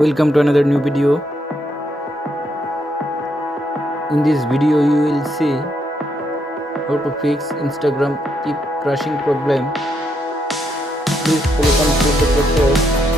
Welcome to another new video. In this video you will see how to fix Instagram keep crashing problem. Please follow complete the process.